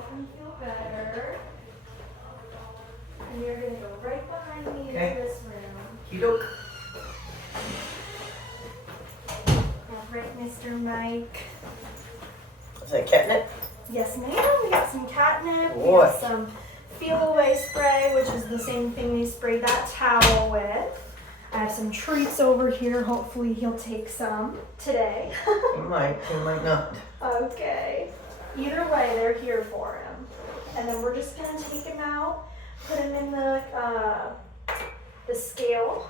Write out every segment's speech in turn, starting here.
help him feel better. And you're gonna go right behind me into this room. You don't. All right, Mr. Mike. Is that catnip? Yes, ma'am. We got some catnip. We What? got some Feel Away spray, which is the same thing we sprayed that towel with. I have some treats over here. Hopefully he'll take some today. He might not. Okay. Either way, they're here for him. And then we're just gonna take him out, put him in the scale.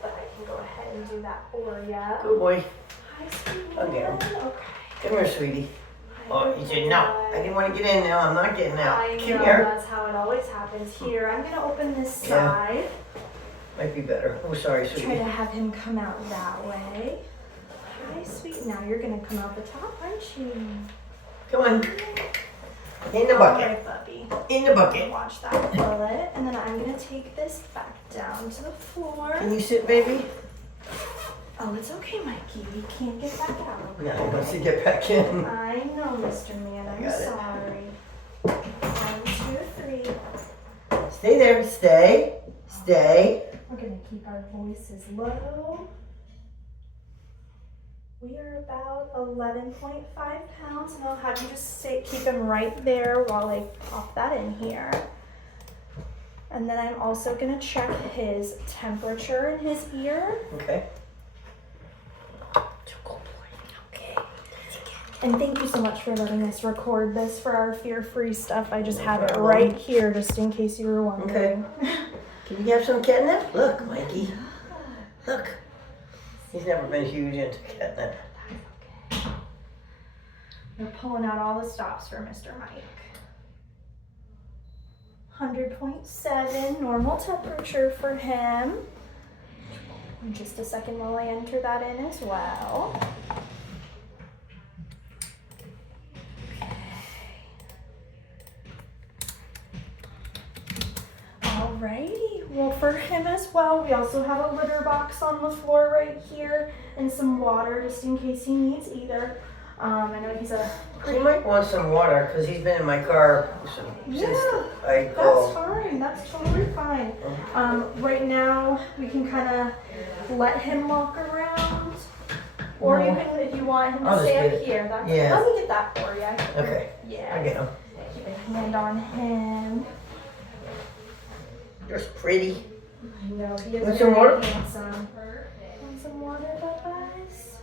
But I can go ahead and do that for ya. Good boy. Hi, sweetie. Okay. Okay. Come here, sweetie. Oh, you said no. I didn't want to get in now. I'm not getting out. I Come know, here. that's how it always happens. Here, I'm gonna open this Yeah. side. Might be better. Oh, sorry, Try sweetie. to have him come out that way. Hi, sweet. Now you're gonna come out the top, aren't you? Come on. In the All bucket. right, puppy. In the bucket. Watch that bullet, and then I'm gonna take this back down to the floor. Can you sit, baby? Oh, it's okay, Mikey. We can't get back out. No, I want to get back in. I know, Mr. Man. I'm got it. sorry. 1, 2, 3. Stay there. Stay. Stay. We're gonna keep our voices low. We are about 11.5 pounds, and I'll have you just keep him right there while I pop that in here. And then I'm also gonna check his temperature in his ear. Okay. Okay. And thank you so much for letting us record this for our fear-free stuff. I just have it right here just in case you were wondering. Can you have some catnip? Look, Mikey. Look. He's never been huge into catnip. We're pulling out all the stops for Mr. Mike. 100.7 normal temperature for him. In just a second while I enter that in as well. Alrighty, well for him as well, we also have a litter box on the floor right here and some water just in case he needs either. I know he's a He might want some water because he's been in my car since I That's called. fine. That's totally fine. Right now, we can kind of let him walk around, or you can, if you want him to I'll just stay get up it. here. That's, Yeah. Let me get that for you. Okay. Yeah. I get him. Keep a hand on him. You're pretty. I know he is Want some very water? handsome. Want some water, Bubba's?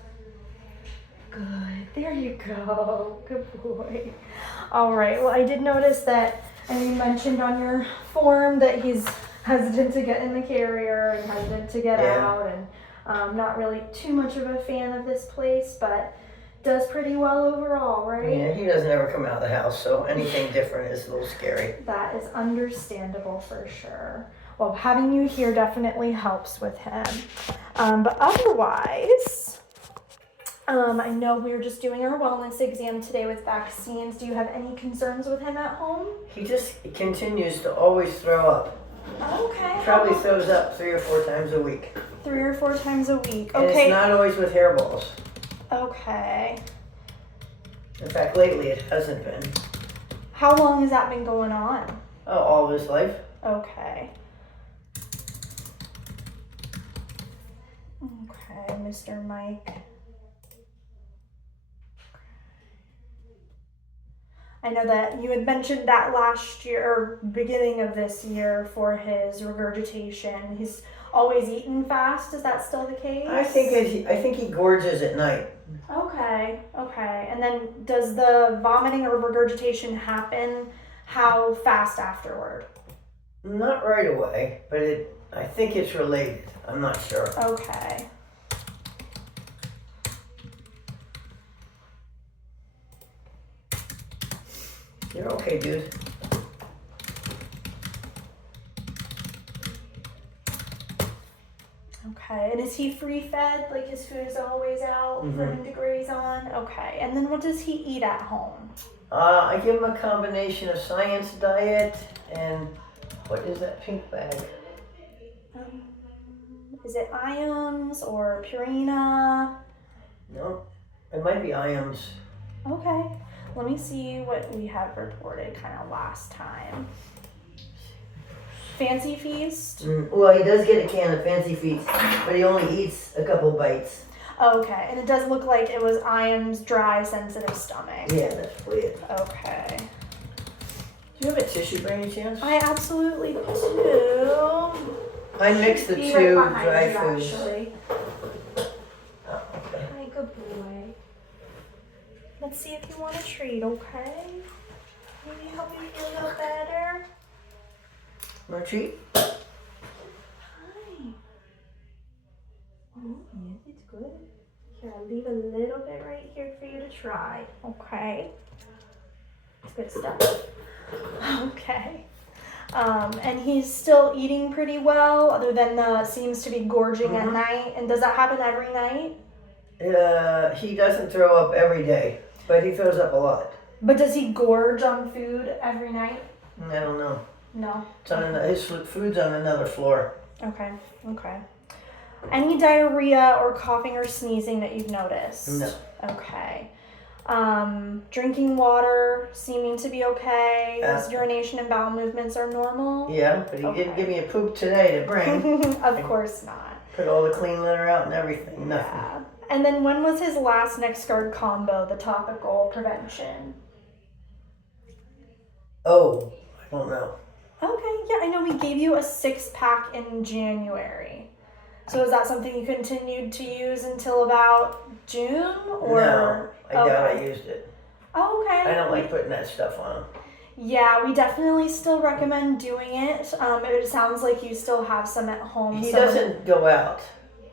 Good. There you go. Good boy. All right. Well, I did notice that, and you mentioned on your form that he's hesitant to get in the carrier and hesitant to get out, and not really too much of a fan of this place, but does pretty well overall, right? Yeah, he doesn't ever come out of the house, so anything different is a little scary. That is understandable for sure. Well, having you here definitely helps with him. But otherwise, I know we were just doing our wellness exam today with vaccines. Do you have any concerns with him at home? He just continues to always throw up. Okay. Probably throws up 3 or 4 times a week. 3 or 4 times a week. And Okay. it's not always with hairballs. Okay. In fact, lately it hasn't been. How long has that been going on? Oh, all of his life. Okay. Okay, Mr. Mike. I know that you had mentioned that last year, or beginning of this year, for his regurgitation. He's always eaten fast. Is that still the case? I think he gorges at night. Okay, okay. And then does the vomiting or regurgitation happen how fast afterward? Not right away, but I think it's related. I'm not sure. Okay. You're okay, dude. Okay, and is he free fed? Like his food is always out for him to graze on? Okay, and then what does he eat at home? I give him a combination of science diet and what is that pink bag? Is it Iams or Purina? No, it might be Iams. Okay. Let me see what we have reported kind of last time. Fancy Feast? Well, he does get a can of Fancy Feast, but he only eats a couple bites. Okay, and it does look like it was Iam's dry, sensitive stomach. Yeah, that's probably it. Okay. Do you have a tissue by any chance? I absolutely do. I mixed the Be two right behind dry you, foods. actually. Oh, okay. Hi, good boy. Let's see if you want a treat, okay? Maybe help you feel a little better. Want a treat? Hi. Oh, yes, it's good. Here, I'll leave a little bit right here for you to try, okay? It's good stuff. Okay. And he's still eating pretty well, other than the seems to be gorging at night. And does that happen every night? He doesn't throw up every day, but he throws up a lot. But does he gorge on food every night? I don't know. No. It's on his food's on another floor. Okay. Any diarrhea or coughing or sneezing that you've noticed? No. Okay. Drinking water seeming to be okay. His urination and bowel movements are normal. Yeah, but he didn't give me a poop today to bring. Of course not. Put all the clean litter out and everything. Nothing. Yeah. And then when was his last NexGard combo, the topical prevention? Oh, I don't know. Okay, yeah, I know we gave you a 6-pack in January. So is that something you continued to use until about June? Or No, I doubt I used it. Oh, okay. I don't like putting that stuff on. Yeah, we definitely still recommend doing it. It sounds like you still have some at home. He doesn't go out.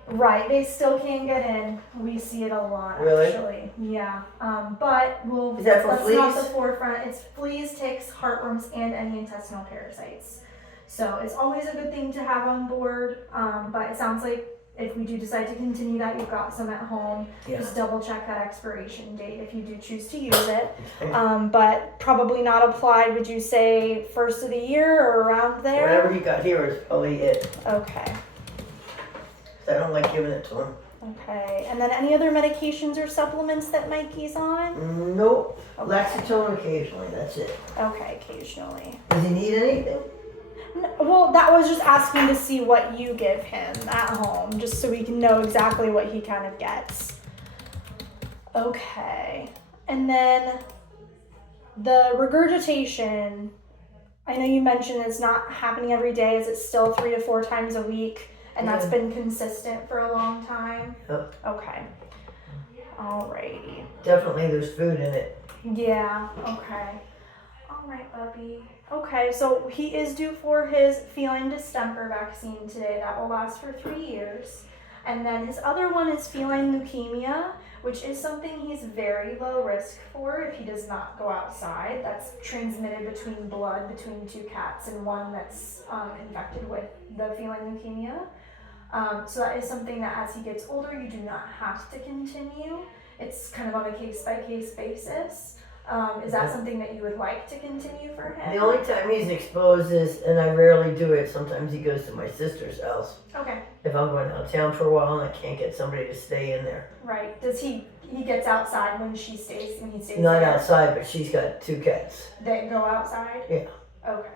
Right, they still can't get in. We see it a lot, Really? actually. Yeah, but we'll. Is that for that's fleas? not the forefront. It's fleas, ticks, heartworms, and any intestinal parasites. So it's always a good thing to have on board. But it sounds like if we do decide to continue that, you've got some at home. Yeah. Just double check that expiration date if you do choose to use it. But probably not applied. Would you say first of the year or around there? Whatever he got here is probably it. Okay. I don't like giving it to him. Okay, and then any other medications or supplements that Mikey's on? Nope. Okay. Lexitone occasionally, that's it. Okay, occasionally. Does he need anything? Well, that was just asking to see what you give him at home, just so we can know exactly what he kind of gets. Okay, and then the regurgitation, I know you mentioned it's not happening every day. Is it still 3 to 4 times a week? And that's been consistent for a long time? Yep. Okay. Alrighty. Definitely there's food in it. Yeah, okay. Alright, Bubby. Okay, so he is due for his feline distemper vaccine today. That will last for 3 years. And then his other one is feline leukemia, which is something he's very low risk for if he does not go outside. That's transmitted between blood between 2 cats and one that's infected with the feline leukemia. So that is something that as he gets older, you do not have to continue. It's kind of on a case-by-case basis. Is that something that you would like to continue for him? The only time he's exposed is, and I rarely do it, sometimes he goes to my sister's house. Okay. If I'm going out of town for a while and I can't get somebody to stay in there. Right. Does he gets outside when he stays Not there? outside, but she's got 2 cats. That go outside? Yeah. Okay.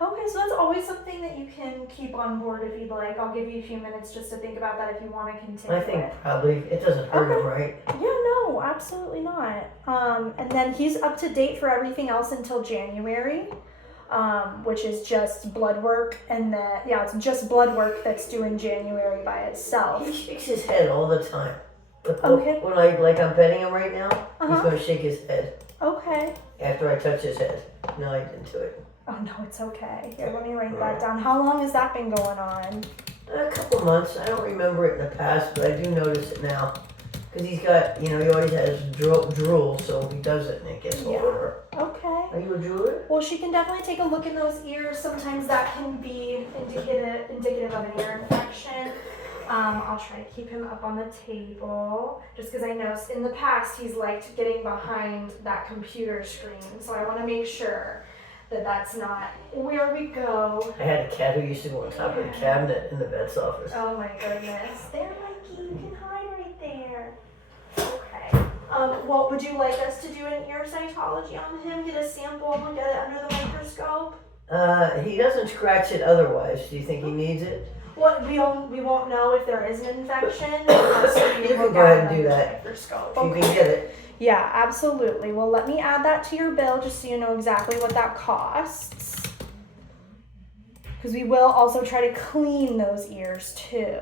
Okay, so that's always something that you can keep on board if you'd like. I'll give you a few minutes just to think about that if you want to continue. I think probably it doesn't hurt him, right? Yeah, no, absolutely not. And then he's up to date for everything else until January, which is just blood work, and then it's just blood work that's due in January by itself. He shakes his head all the time. Okay. When I'm petting him right now, he's going to shake his head. Okay. After I touch his head. No, I didn't do it. Oh no, it's okay. Here, let me write that down. How long has that been going on? A couple months. I don't remember it in the past, but I do notice it now. Because he's got, he always has drool, so he does it and it gets all over. Okay. Are you a drooler? Well, she can definitely take a look in those ears. Sometimes that can be indicative of an ear infection. I'll try to keep him up on the table, just because I know in the past he's liked getting behind that computer screen. So I want to make sure that that's not where we go. I had a cat who used to go on top of the cabinet in the vet's office. Oh my goodness. There, Mikey, you can hide right there. Okay. What would you like us to do an ear cytology on him? Get a sample and get it under the microscope? He doesn't scratch it otherwise. Do you think he needs it? What we won't know if there is an infection unless we You can look go at ahead it and do under the that. microscope. If you can get it. Yeah, absolutely. Well, let me add that to your bill just so you know exactly what that costs. Because we will also try to clean those ears too.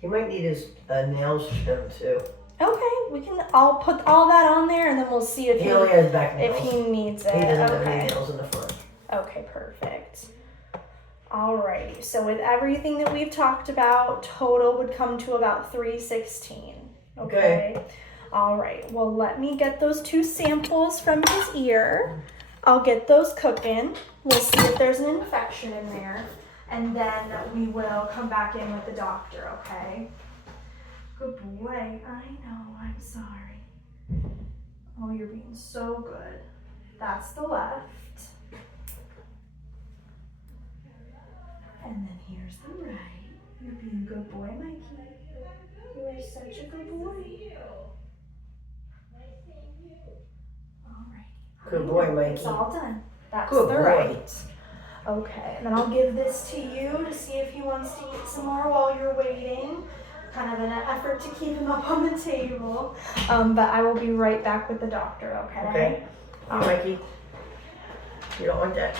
He might need his nails trimmed too. Okay, I'll put all that on there and then we'll see if He only has back nails. if he needs it. He doesn't have Okay. any nails in the front. Okay, perfect. Alrighty, so with everything that we've talked about, total would come to about $316. Okay. Alright, well let me get those 2 samples from his ear. I'll get those cooking. We'll see if there's an infection in there. And then we will come back in with the doctor, okay? Good boy. I know, I'm sorry. Oh, you're being so good. That's the left. And then here's the right. You're being a good boy, Mikey. You are such a good boy. Alrighty. Good boy, Mikey. It's all done. That's Good the boy. right. Okay, and then I'll give this to you to see if he wants to eat some more while you're waiting. Kind of an effort to keep him up on the table. But I will be right back with the doctor, okay? Okay. Hey, Mikey. You don't want that?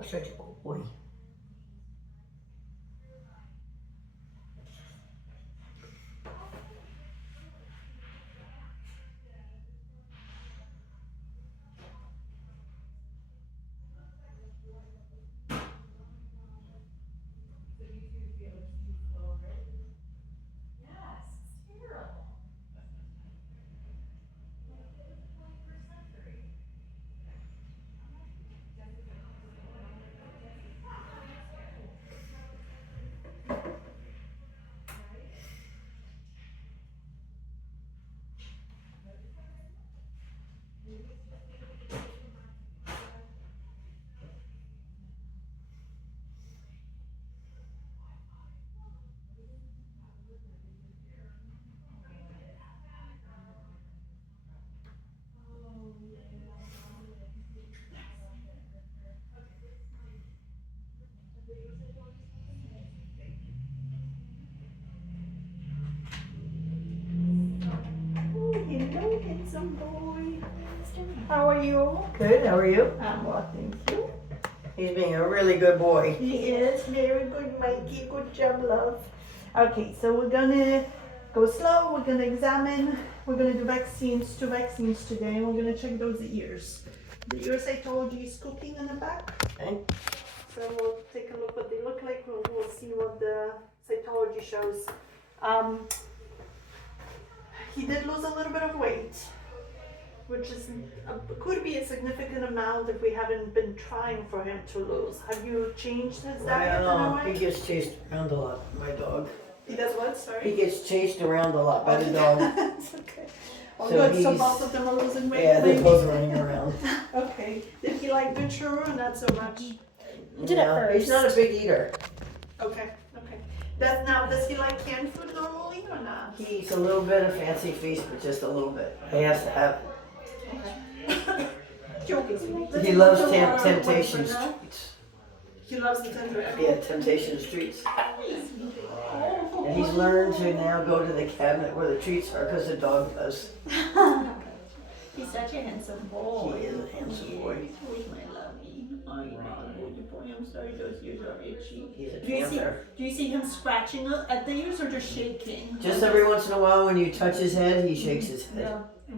Oh, such a good boy. Oh, hello, handsome boy. How are you? Good, how are you? I'm well, thank you. He's being a really good boy. He is very good, Mikey. Good job, love. Okay, so we're gonna go slow. We're gonna examine. We're gonna do vaccines, 2 vaccines today, and we're gonna check those ears. The ears I told you is cooking on the back. Okay. So we'll take a look what they look like. We'll see what the cytology shows. He did lose a little bit of weight, which is could be a significant amount if we haven't been trying for him to lose. Have you changed his I diet don't in a know. He way? gets chased around a lot, my dog. He does what? He Sorry. gets chased around a lot by the dog. It's okay. Oh, So good. So he's- both of them are losing weight. Yeah, they're maybe? both running around. Okay. Did he like the churro or not so much? He did at No, he's not a big eater. Okay. Okay. Does he like canned food normally or not? He eats a little bit of fancy feast, but just a little bit. He has to have it. He loves Temptation Streets. He loves the tender. Yeah, Temptation Streets. And he's learned to now go to the cabinet where the treats are because the dog does. He's such a handsome boy. He is a handsome boy. Where's my lovey? I know, good boy. I'm sorry, those ears are itchy. He's a Do you see? panther. Do you see him scratching at the ears or just shaking? Just every once in a while when you touch his head, he shakes his head. Yeah.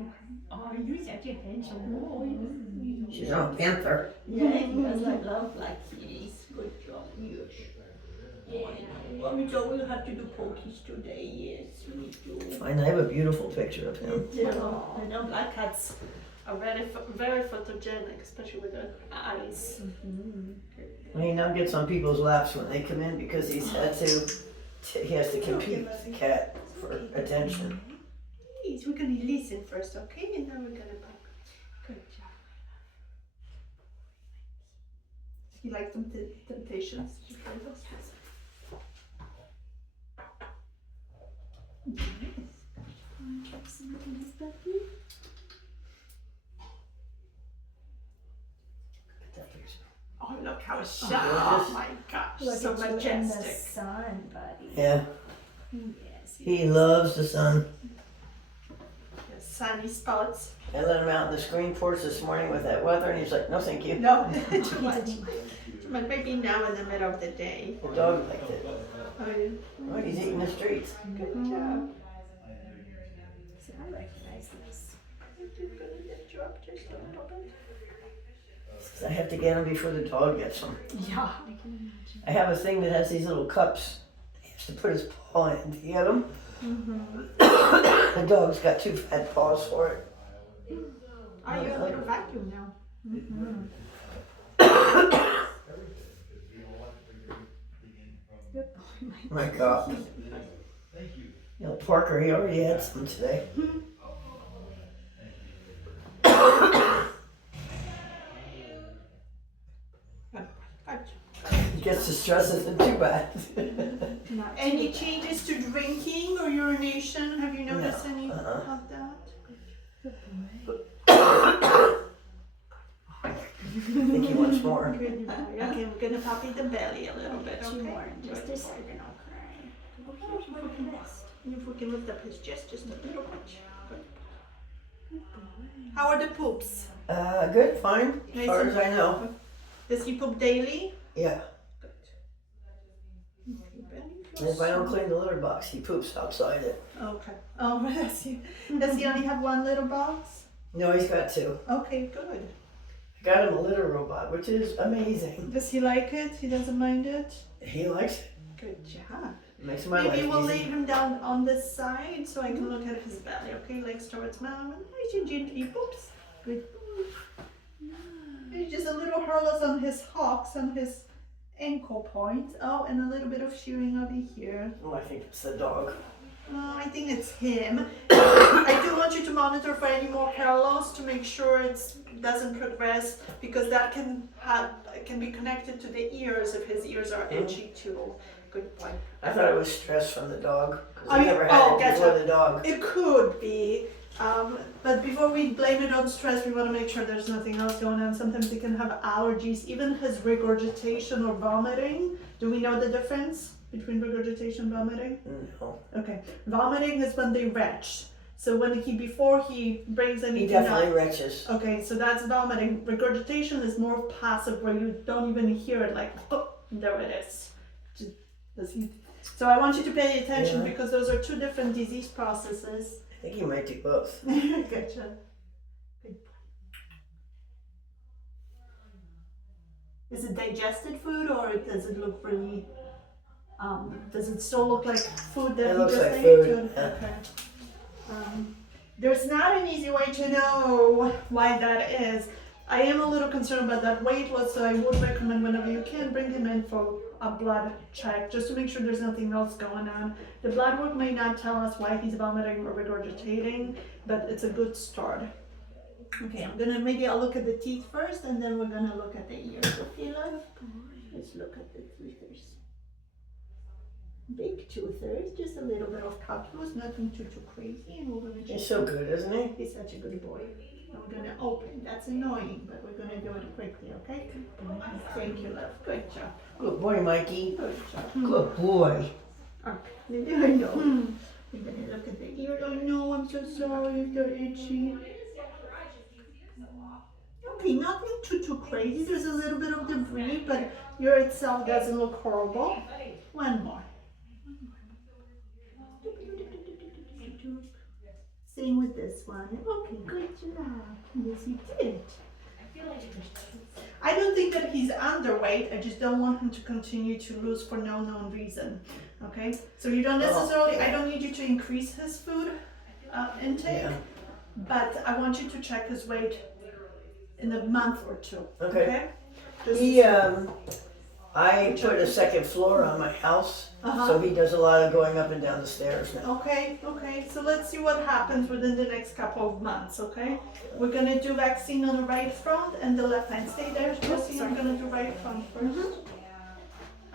Oh, you're such a handsome boy. She's not a panther. Yeah, he does like love like kitties. Good job, yes. Oh, I know. Well, we do. We'll have to do pokies today. Yes, we do. Fine, I have a beautiful picture of him. I know black cats are very photogenic, especially with their eyes. He now gets on people's laps when they come in because he has to compete with the cat for attention. Please, we're gonna listen first, okay? And then we're gonna pop. Good job. You like some temptations? Did you try those? Oh, look how sharp! Oh my gosh, Look so at you in the majestic. sun, buddy. Yeah, Yes, he loves the sun. yes, sunny spots. I let him out in the screen porch this morning with that weather, and he's like, "No, thank you." No, too much. But maybe now in the middle of the day. The dog liked it. Oh, yeah. Oh, he's eating the streets. Good job. So I recognize this. I'm just gonna lift you up just a little bit. I have to get him before the dog gets him. Yeah. I have a thing that has these little cups. He has to put his paw in to get them. The dog's got 2 fat paws for it. Are you a little vacuum now? Good boy, Mike. My God. You know, Parker, he already had some today. He gets the stress isn't too bad. Any changes to drinking or urination? Have you noticed any of that? I think he wants more. Good boy. Okay, we're gonna pop in the belly a little bit, Two okay? more in just a Good. second, I'll cry. If we can lift up his chest just a little bit. Good. How are the poops? Good, fine, as far as I know. Does he poop daily? Yeah. Okay, Benny And feels if I don't so- clean the litter box, he poops outside it. Okay. Oh, does he only have one little box? No, he's got two. Okay, good. I got him a litter robot, which is amazing. Does he like it? He doesn't mind it? He likes it. Good job. Makes my Maybe life we'll lay easy. him down on this side so I can look at his belly, okay? Legs towards mom. Nice and gently. Oops. Good. There's just a little hurls on his hocks, on his ankle point. Oh, and a little bit of shearing over here. Oh, I think it's the dog. Oh, I think it's him. I do want you to monitor for any more hair loss to make sure it doesn't progress, because that can be connected to the ears if his ears are itchy too. Good point. I thought it was stress from the dog. Because Oh, I never had it gotcha. before the dog. It could be, but before we blame it on stress, we want to make sure there's nothing else going on. Sometimes they can have allergies, even his regurgitation or vomiting. Do we know the difference between regurgitation and vomiting? No. Okay, vomiting is when they retch. So before he brings He anything definitely up. retches. Okay, so that's vomiting. Regurgitation is more passive, where you don't even hear it, like, oh, there it is. So I want you to pay attention, Yeah. because those are two different disease processes. I think he might do both. Gotcha. Good. Is it digested food, or does it look really? Does it still look like food that It he looks just like ate? food, Good. yeah. Okay. There's not an easy way to know why that is. I am a little concerned about that weight loss, so I would recommend whenever you can bring him in for a blood check, just to make sure there's nothing else going on. The blood work may not tell us why he's vomiting or regurgitating, but it's a good start. Okay, I'll look at the teeth first, and then we're gonna look at the ears. Okay, love? Let's look at the toothers. Big toothers, just a little bit of calculus, nothing too crazy, and we're gonna check. He's so good, isn't he? He's such a good boy. And we're gonna open. That's annoying, but we're gonna do it quickly, okay? Thank you, love. Good job. Good boy, Mikey. Good job. Good boy. Okay, I know. We're gonna look at the ear. Oh no, I'm so sorry if they're itchy. Okay, nothing too crazy. There's a little bit of debris, but your itself doesn't look horrible. One more. Same with this one. Okay, good job. Yes, you did. I don't think that he's underweight. I just don't want him to continue to lose for no known reason. Okay, so you don't necessarily. I don't need you to increase his food intake, Yeah. but I want you to check his weight in a month or two. Okay. Just- He, I put a second floor on my house, Uh-huh. so he does a lot of going up and down the stairs now. Okay, so let's see what happens within the next couple of months, okay? We're gonna do vaccine on the right front and the left hand. Stay there, Josie. I'm gonna do right front first.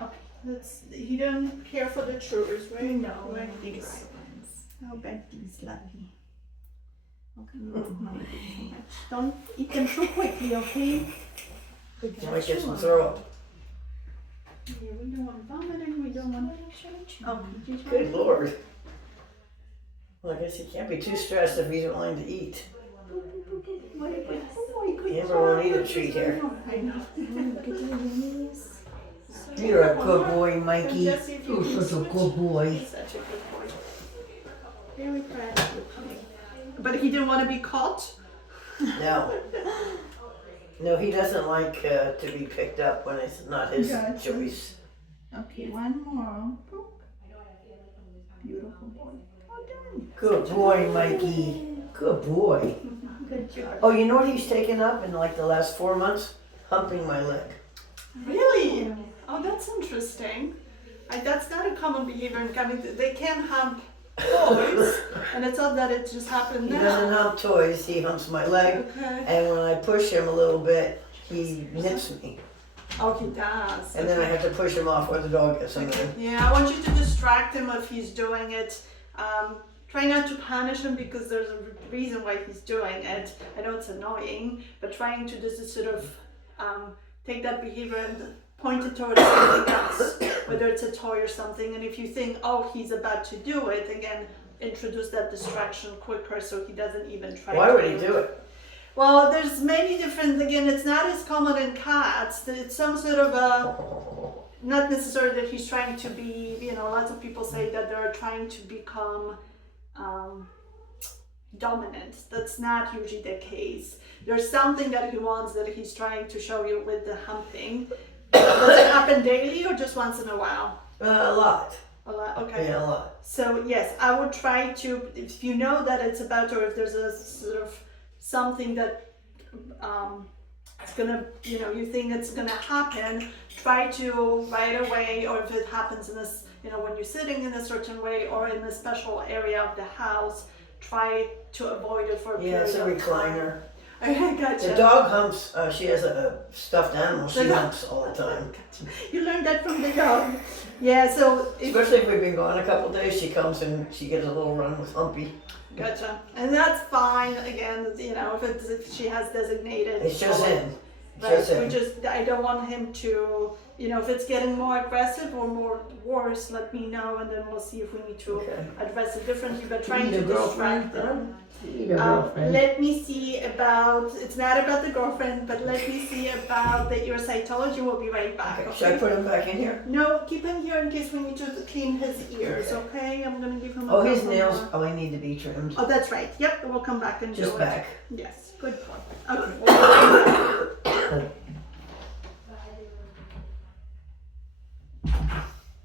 Okay, he don't care for the chewers, right? No, right. these How about these, lovely? Okay, don't eat them too quickly, okay? Good He job. might get some throw up. Yeah, we don't want vomiting, we don't want. Oh, just Good Lord. Well, I guess he can't be too stressed if he's willing to eat. What a good boy, good Amber job. won't eat a treat here. I know. You're a good boy, Mikey. Jesse, if you You're can such a switch. good boy. He's such a good boy. Very proud of you. But he didn't want to be caught? No. No, he doesn't like to be picked up when it's not his Gotcha. choice. Okay, one more. Boop. Beautiful boy. Well done. Good boy, Mikey. Good boy. Good job. Oh, you know what he's taken up in like the last 4 months? Humping my leg. Really? Oh, that's interesting. That's not a common behavior in coming. They can hump toys, and it's not that it just happened He doesn't now. hump toys, he humps my leg. Okay. And when I push him a little bit, he nips me. Oh, he does. And then I have to push him off or the dog gets him. Okay. Yeah, I want you to distract him if he's doing it. Try not to punish him because there's a reason why he's doing it. I know it's annoying, but trying to just sort of take that behavior and point it towards something else, whether it's a toy or something. And if you think, oh, he's about to do it, again, introduce that distraction quicker so he doesn't even try Why to would he do it? Well, there's many different, again, it's not as common in cats. It's some sort of not necessarily that he's trying to be, lots of people say that they're trying to become dominant. That's not usually the case. There's something that he wants that he's trying to show you with the humping. Does it happen daily or just once in a while? A lot. A lot, okay. Yeah, a lot. So yes, I would try to, if you know that it's about, or if there's a sort of something that it's gonna, you think it's gonna happen, try to right away, or if it happens in this, when you're sitting in a certain way or in a special area of the house, try to avoid it for a period Yeah, it's a of time. recliner. Okay, gotcha. The dog humps. She has a stuffed animal. She humps all the time. You learned that from the dog. Yeah, so Especially if we've been gone a couple days, she comes and she gets a little run with Humpy. gotcha. And that's fine. Again, if she has designated. It's just him. Right. Just him. I don't want him to, if it's getting more aggressive or more worse, let me know, and then we'll see if we need to address it differently. But trying to distract them. Let me see about. It's not about the girlfriend, but let me see about the ear cytology. We'll be right back. Okay. Should I put him back in here? No, keep him here in case we need to clean his ears. Okay, I'm gonna give him. His nails probably need to be trimmed. Oh, that's right. Yep, we'll come back and do it. Just back. Yes, good point. Okay. We'll be right back.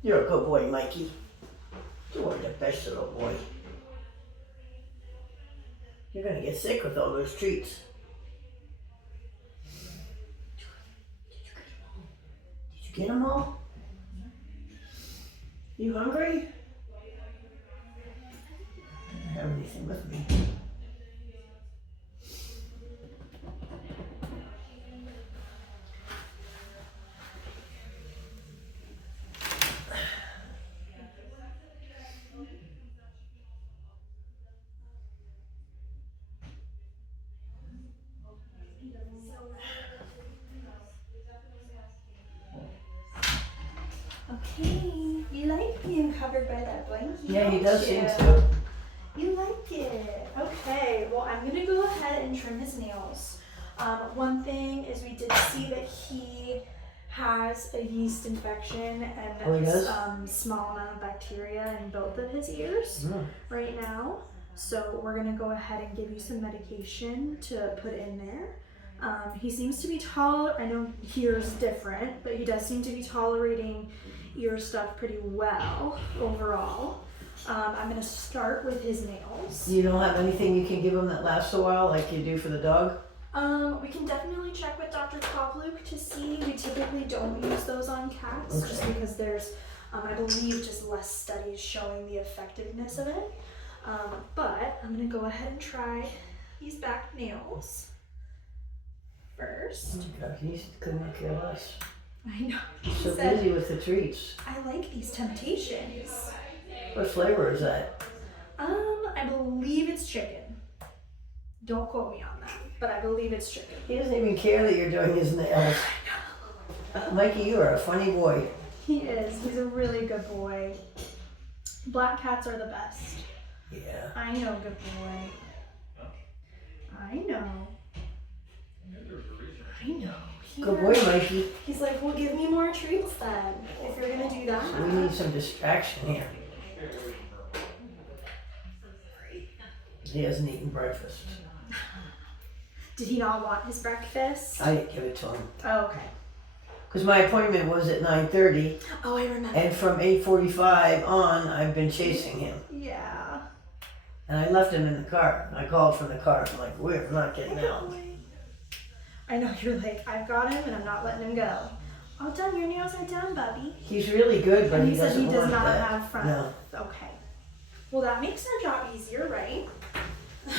You're a good boy, Mikey. You're the best little boy. You're gonna get sick with all those treats. Did you get them all? You hungry? I don't have anything with me. Okay, you like being covered by that blanket? Yeah, he does seem don't to. you? You like it. Okay, well, I'm gonna go ahead and trim his nails. One thing is we did see that he has a yeast infection and small amount of bacteria in both of his ears right now. So we're gonna go ahead and give you some medication to put in there. He seems to be I know here's different, but he does seem to be tolerating ear stuff pretty well overall. I'm gonna start with his nails. You don't have anything you can give him that lasts a while like you do for the dog? We can definitely check with Dr. Pavluk to see. We typically don't use those on cats just because there's, I believe, just less studies showing the effectiveness of it. But I'm gonna go ahead and try these back nails first. Oh God, he couldn't care less. I know. So busy with the treats. I like these Temptations. What flavor is that? I believe it's chicken. Don't quote me on that, but I believe it's chicken. He doesn't even care that you're doing his nails. Mikey, you are a funny boy. He is. He's a really good boy. Black cats are the best. Yeah. I know, good boy. I know. I know. Good boy, Mikey. He's like, well, give me more treats then, if you're gonna do that. We need some distraction here. He hasn't eaten breakfast. Did he not want his breakfast? I didn't give it to him. Oh, okay. Because my appointment was at 9:30. Oh, I remember. And from 8:45 on, I've been chasing him. Yeah. And I left him in the car. I called from the car. I'm like, we're not getting out. I know, you're like, I've got him and I'm not letting him go. All done, your nails are done, Bubby. He's really good, but And he said doesn't he does want not that. have front. No. Okay. Well, that makes our job easier, right?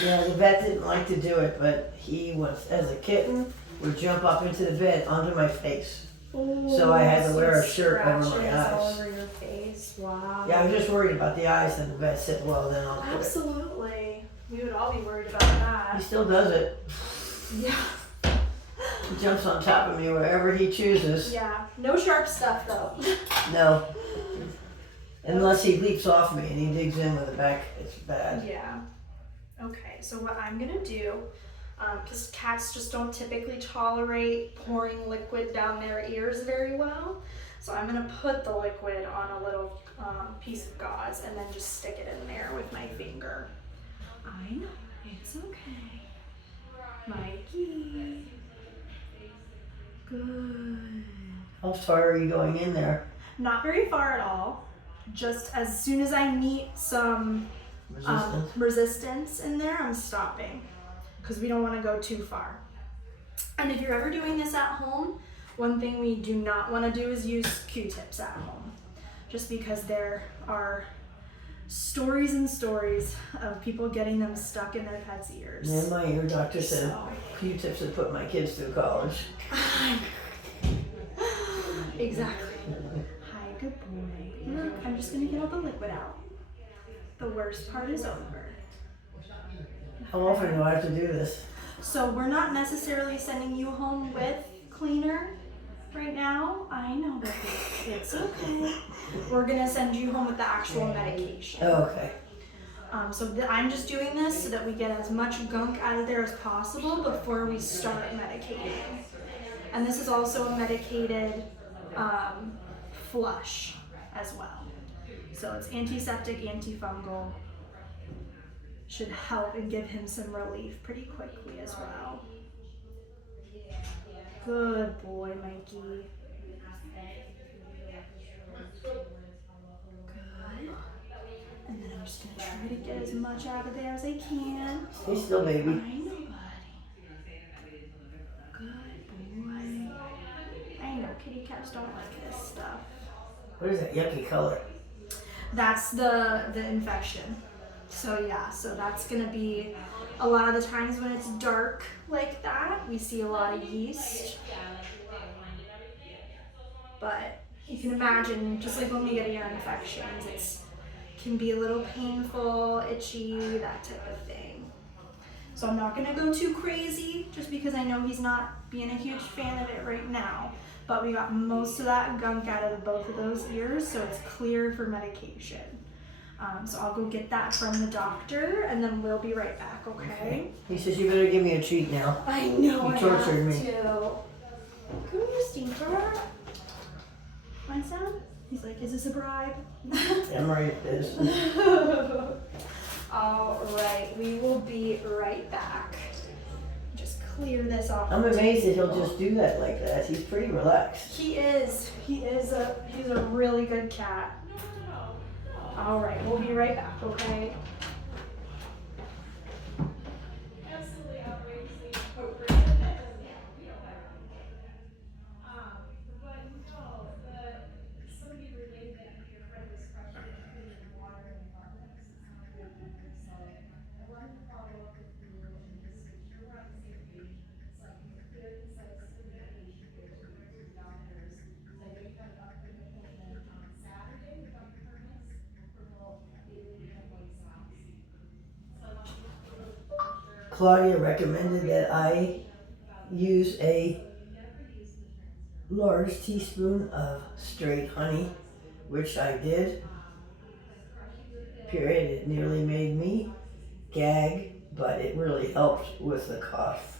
Yeah, the vet didn't like to do it, but he was, as a kitten, would jump up into the bed onto my face. Ooh, So I had to wear a some shirt over my scratches eyes. all over your face. Wow. Yeah, I was just worried about the eyes, and the vet said, well, then I'll do it. Absolutely. We would all be worried about that. He still does it. Yeah. He jumps on top of me wherever he chooses. Yeah. No sharp stuff, though. No. Unless he leaps off me and he digs in with the back, it's bad. Yeah. Okay, so what I'm gonna do, because cats just don't typically tolerate pouring liquid down their ears very well. So I'm gonna put the liquid on a little piece of gauze and then just stick it in there with my finger. I know, it's okay. Mikey. Good. How far are you going in there? Not very far at all. Just as soon as I meet some resistance in there, I'm stopping because we don't want to go too far. And if you're ever doing this at home, one thing we do not want to do is use Q-tips at home, just because there are stories and stories of people getting them stuck in their pets' ears. Yeah, my ear doctor said Q-tips would put my kids through college. Exactly. Hi, good boy. Look, I'm just gonna get all the liquid out. The worst part is over. How often do I have to do this? So we're not necessarily sending you home with cleaner right now. I know, but it's okay. We're gonna send you home with the actual medication. Oh, okay. I'm just doing this so that we get as much gunk out of there as possible before we start medicating. And this is also a medicated flush as well. So it's antiseptic, antifungal. Should help and give him some relief pretty quickly as well. Good boy, Mikey. Good. And then I'm just gonna try to get as much out of there as I can. Stay still, baby. I know, buddy. Good boy. I know kitty cats don't like this stuff. What is that yucky color? That's the infection. So yeah, so that's gonna be a lot of the times when it's dark like that, we see a lot of yeast. But you can imagine, just like when we get ear infections, it can be a little painful, itchy, that type of thing. So I'm not gonna go too crazy, just because I know he's not being a huge fan of it right now. But we got most of that gunk out of both of those ears, so it's clear for medication. So I'll go get that from the doctor, and then we'll be right back, okay? He says you better give me a treat now. I know, You tortured me. To. Come here, Stinker. Want some? He's like, is this a bribe? I'm right at this. All right, we will be right back. Just clear this off. I'm amazed that he'll just do that like that. He's pretty relaxed. He is. He's a really good cat. All right, we'll be right back, okay? Claudia recommended that I use a large teaspoon of straight honey, which I did. Period. It nearly made me gag, but it really helped with the cough.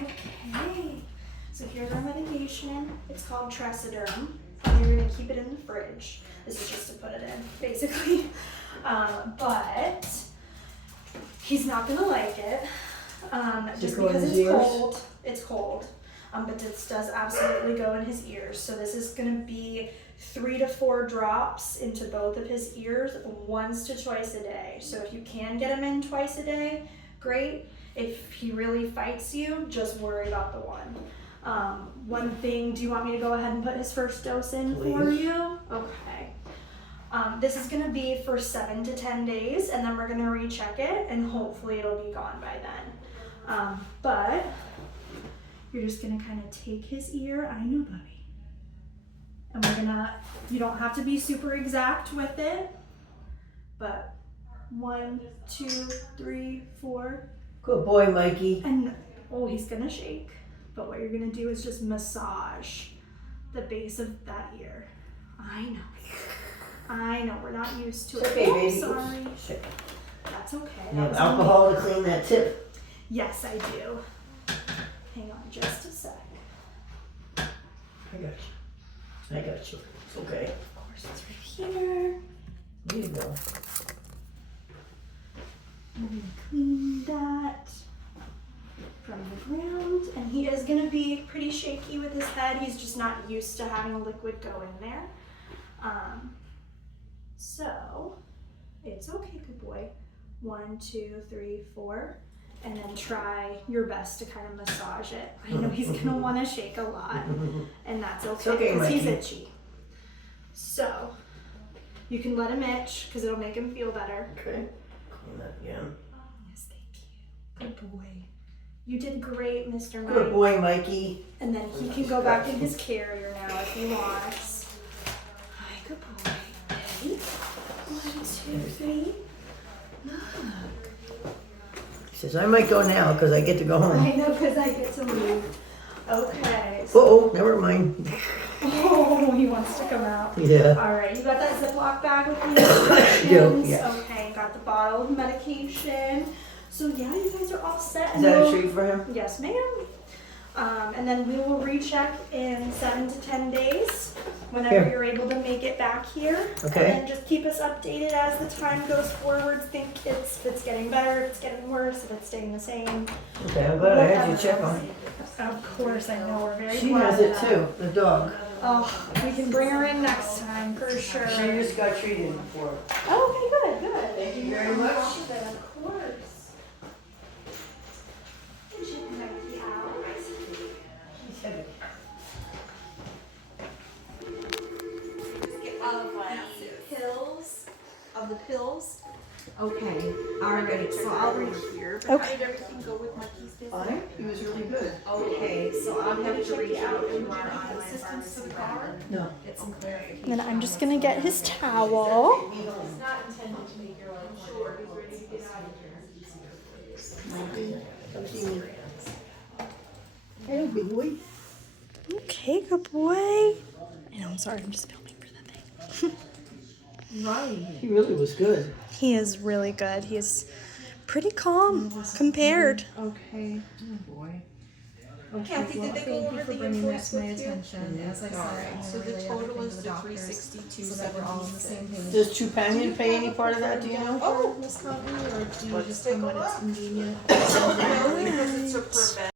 Okay, so here's our medication. It's called Tresiderm, and you're gonna keep it in the fridge. This is just to put it in, basically. But he's not gonna like it, just because it's cold. It's cold, but this does absolutely go in his ears. So this is gonna be 3 to 4 drops into both of his ears, once to twice a day. So if you can get him in twice a day, great. If he really fights you, just worry about the one. One thing, do you want me to go ahead and put his first dose in for you? Okay. This is gonna be for 7 to 10 days, and then we're gonna recheck it, and hopefully it'll be gone by then. But you're just gonna kind of take his ear. I know, Bubby. And you don't have to be super exact with it, But 1, 2, 3, 4. Good boy, Mikey. And oh, he's gonna shake. But what you're gonna do is just massage the base of that ear. I know, we're not used to it. It's okay, Oh, baby. sorry. Shit. That's okay. You That have was on me. alcohol to clean that tip. Yes, I do. Hang on just a sec. I got you. It's okay. Of course, it's right here. There you go. I'm gonna clean that from the ground. And he is gonna be pretty shaky with his head. He's just not used to having a liquid go in there. So it's okay, good boy. 1, 2, 3, 4. And then try your best to kind of massage it. I know he's gonna wanna shake a lot, and that's okay okay, because he's Mikey. itchy. So you can let him itch because it'll make him feel better. Okay. Clean that again. Yes, thank you. Good boy. You did great, Mr. Mike. Good boy, Mikey. And then he can go back in his carrier now if he wants. Hi, good boy. Ready? 1, 2, 3. Look. He says, I might go now because I get to go home. I know because I get to leave. Okay. Uh-oh, never mind. Oh, he wants to come out. Yeah. All right, you got that Ziploc bag with the Yeah, instructions? yeah. Okay, got the bottle of medication. So yeah, you guys are all set. Is that a treat for him? Yes, ma'am. And then we will recheck in 7 to 10 days whenever Here. you're able to make it back here. Okay. And then just keep us updated as the time goes forward. Think if it's getting better, if it's getting worse, if it's staying the same. Okay, I'm glad I had you check on. Of course, I know. We're very She glad has of it that. too, the dog. Oh, we can bring her in next time for sure. She just got treated before. Okay, good. Thank you very much. Of course. Check Mikey out. Of the pills. Okay, all right, so I'll read here. Okay. How did everything go with Mikey's visit? Fine, he was really good. Okay, so I'll have to reach out to our online assistance to the car. No. Get some clarification. Then I'm just gonna get his towel. It's not intended to make your life short. He's ready to get out of here. Come see me. Hey, big boy. Okay, good boy. I know, I'm sorry, I'm just filming for the thing. Right. He really was good. He is really good. He is pretty calm compared. Okay. Oh, boy. Okay, Kathy, well, did they go thank you over for the bringing that invoice to my with you? attention. As I said, So the total is the 362, so that we're all on the same page. Does Trupanion pay any part of that, do you know? Oh, Miss Company, or do you Let's just take come a when it's look. convenient? no, because it's a prevent.